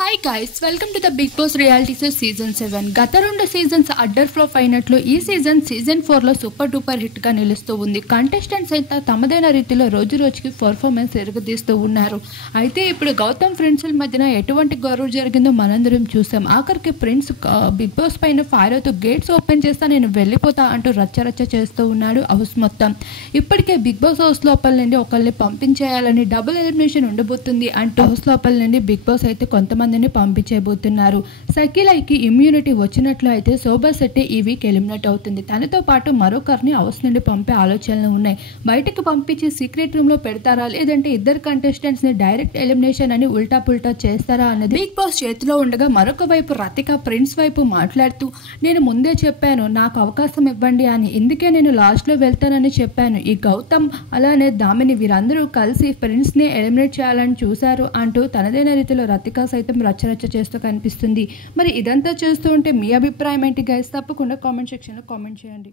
Hi guys, welcome to the Bigg Boss reality show season 7. గత 2 seasons order flop అయినట్లు ఈ season 4 లో super duper hit గా నిలుస్తూ ఉంది. కంటెస్టెంట్స్ అయితే తమదైన రీతిలో రోజు రోజుకి పర్ఫార్మెన్స్ ఎరగదీస్తూ ఉన్నారు. అయితే ఇప్పుడు గౌతమ్ ఫ్రెండ్స్ మధ్యన ఎటువంటి గొడవ జరిగిందో మనందరం చూసాం. ఆఖరికి ప్రిన్స్ బిగ్ బాస్ పైన ఫైర్ అవుతూ గేట్స్ ఓపెన్ చేస్తా నేను వెళ్ళిపోతా అంటూ రచ్చరచ్చ చేస్తూ ఉన్నాడు హౌస్ మొత్తం. ఇప్పటికే బిగ్ బాస్ హౌస్ లోపల నుండి ఒకరిని పంపించేయాలని డబుల్ ఎలిమినేషన్ ఉండబోతుంది అంటూ హౌస్ లోపల నుండి బిగ్ బాస్ అయితే కొంతమందిని పంపించబోతున్నారు. సకీలకి ఇమ్యూనిటీ వచ్చినట్లు అయితే శోభా శెట్టి ఈ వీక్ ఎలిమినేట్ అవుతుంది. తనతో పాటు మరొకరిని హౌస్ నుండి పంపే ఆలోచనలు ఉన్నాయి. బయటకు పంపించి సీక్రెట్ రూమ్ లో పెడతారా, లేదంటే ఇద్దరు కంటెస్టెంట్స్ ని డైరెక్ట్ ఎలిమినేషన్ అని ఉల్టా పుల్టా చేస్తారా అన్నది బిగ్ బాస్ చేతిలో ఉండగా, మరొక వైపు రతిక ప్రిన్స్ వైపు మాట్లాడుతూ నేను ముందే చెప్పాను నాకు అవకాశం ఇవ్వండి అని, ఇందుకే నేను లాస్ట్ లో వెళ్తానని చెప్పాను. ఈ గౌతమ్ అలానే దామిని వీరందరూ కలిసి ప్రిన్స్ ని ఎలిమినేట్ చేయాలని చూశారు అంటూ తనదైన రీతిలో రతిక సైతం రచ్చరచ్చ చేస్తూ కనిపిస్తుంది. మరి ఇదంతా చేస్తూ ఉంటే మీ అభిప్రాయం ఏంటి గైస్? తప్పకుండా కామెంట్ సెక్షన్ లో కామెంట్ చేయండి.